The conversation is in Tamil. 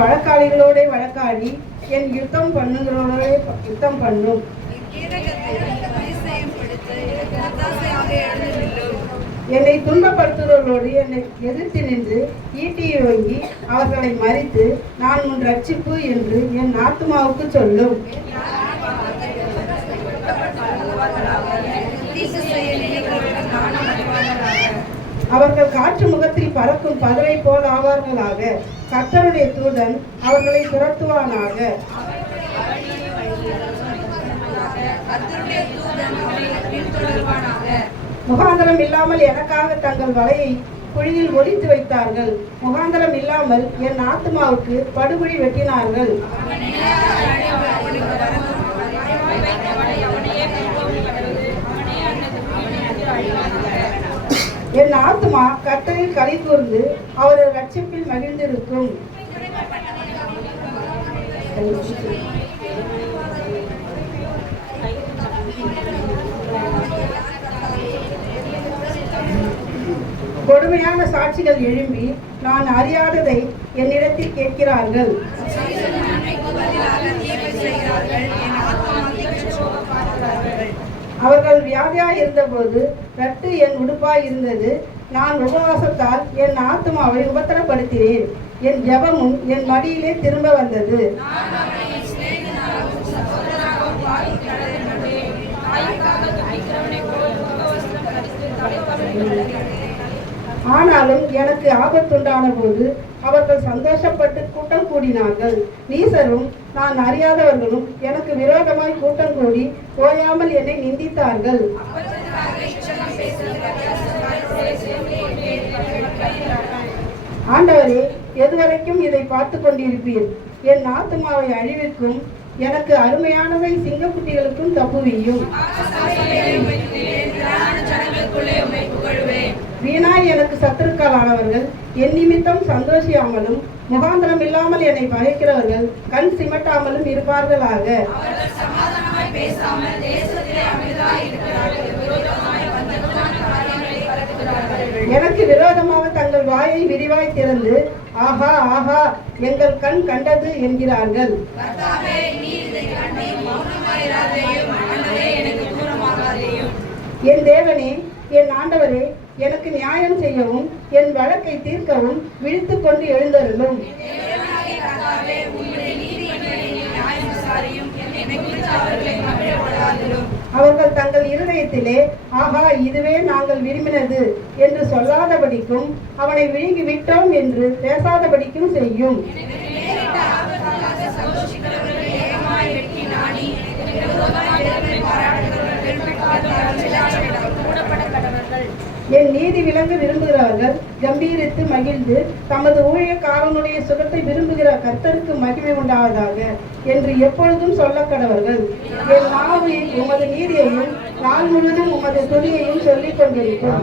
வழக்காளிகளோட வழக்காடி என் யுத்தம் பண்ணுகிறோட யுத்தம் பண்ணும். என்னை துன்பப்படுத்துகிறவர்களோடு என்னை எதிர்த்து நின்று ஈட்டியை வாங்கி அவர்களை மறித்து நான் உன் ரட்சிப்பு என்று என் ஆத்துமாவுக்கு சொல்லும். அவர்கள் காற்று முகத்தில் பறக்கும் பறவை போல் ஆவார்களாக. கர்த்தருடைய தூதன் அவர்களை துரத்துவானாக. முகாந்திரம் இல்லாமல் எனக்காக தங்கள் வலையை குழியில் ஒளித்து வைத்தார்கள். முகாந்திரம் இல்லாமல் என் ஆத்மாவுக்கு படுகுழி வெட்டினார்கள். என் ஆத்மா கர்த்தரில் களி கூர்ந்து அவரது ரட்சிப்பில் மகிழ்ந்திருக்கும். கொடுமையான சாட்சிகள் எழும்பி நான் அறியாததை என்னிடத்தில் கேட்கிறார்கள். அவர்கள் வியாதியாய் இருந்தபோது ரட்டு என் உடுப்பாய் இருந்தது. நான் உபவாசத்தால் என் ஆத்மாவை உபத்திரப்படுத்தினேன். என் ஜெபமும் என் மடியிலே திரும்ப வந்தது. ஆனாலும் எனக்கு ஆபத்துண்டான போது அவர்கள் சந்தோஷப்பட்டு கூட்டம் கூடினார்கள். நீசரும் நான் அறியாதவர்களும் எனக்கு விரோதமாய் கூட்டம் கூடி ஓயாமல் என்னை நிந்தித்தார்கள். ஆண்டவரே, எதுவரைக்கும் இதை பார்த்து கொண்டிருப்பீர்? என் ஆத்துமாவை அழிவிற்கும் எனக்கு அருமையானவை சிங்கக்குட்டிகளுக்கும் தப்புவியும். வீணாய் எனக்கு சத்துருக்களானவர்கள் என் நிமித்தம் சந்தோஷியாமலும் முகாந்திரம் இல்லாமல் என்னை பகைக்கிறவர்கள் கண் சிமட்டாமலும் இருப்பார்களாக. எனக்கு விரோதமாக தங்கள் வாயை விரிவாய் திறந்து ஆஹா ஆஹா எங்கள் கண் கண்டது என்கிறார்கள். என் தேவனே, என் ஆண்டவரே, எனக்கு நியாயம் செய்யவும் என் வழக்கை தீர்க்கவும் விழித்து கொண்டு எழுந்தருளும். அவர்கள் தங்கள் இருதயத்திலே ஆஹா இதுவே நாங்கள் விரும்பினது என்று சொல்லாதபடிக்கும் அவனை விழுங்கி விட்டோம் என்று பேசாதபடிக்கும் செய்யும். என் நீதி விளங்க விரும்புகிறவர்கள் கம்பீரித்து மகிழ்ந்து தமது ஊழியக்காரனுடைய சுகத்தை விரும்புகிற கர்த்தருக்கு மகிமை உண்டாவதாக என்று எப்பொழுதும் சொல்ல கடவர்கள். என் நாவில் உமது நீதியையும் நாள் முழுவதும் உமது துதியையும் சொல்லிக் கொண்டிருக்கும்.